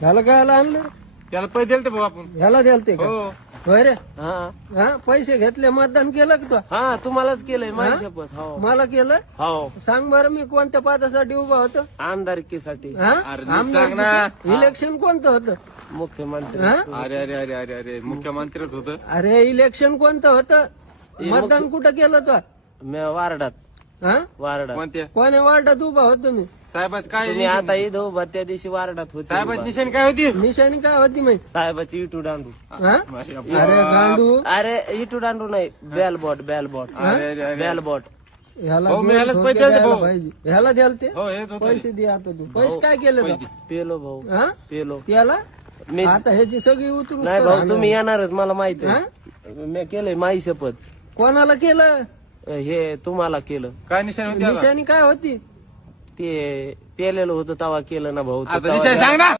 ह्याला काय आणलं? त्याला पैसे दिले भाऊ आपण. ह्याला द्यालते का? हो होय रे. हा हा पैसे घेतले, मतदान केलं का तू? हा तुम्हालाच केलंय हा? माझी शपथ. हो मला केलं? हो सांग बरं, मी कोणत्या पदासाठी उभा होतो? आमदारकीसाठी हा? अरे नीट सांग ना. इलेक्शन कोणतं होतं? मुख्यमंत्री. हा? अरे अरे अरे अरे अरे मुख्यमंत्रीच होत. अरे इलेक्शन कोणतं होतं? मतदान कुठं केलं तू? मी वार्डात हा? वार्डात कोणत्या कोण्या वार्डात उभा होत तुम्ही? साहेबाच काय तुम्ही आता इथं उभा त्या दिवशी वार्डात होते साहेबाची उभा. निशाणी काय होती? निशाणी काय होती माहिती? साहेबाची इटू दांडू. हा? अरे गांडू, अरे इटू दांडू नाही, बेलबॉट बेलबॉट अरे अरे अरे बेलबॉट. ह्याला भाऊ, मी दोन ह्यालाच ठोके पैसे द्यायचे द्यायला भाऊ. पाहिजे. ह्याला द्याल ते हो हेच होत. पैसे दे आता तू. पैसे काय केले तू? पेलो भाऊ हा? पेलो. याला मी आता ह्याची सगळी उतरून नाही भाऊ तुम्ही येणारच मला माहिती हा? आहे. मी केलंय माझी शपथ. कोणाला केलं? हे तुम्हाला केलं. काय निशाणी होती आता? निशाणी काय होती? ते पेलेलं होतं तेव्हा केलं ना भाऊ. आता निशाणी सांग ना.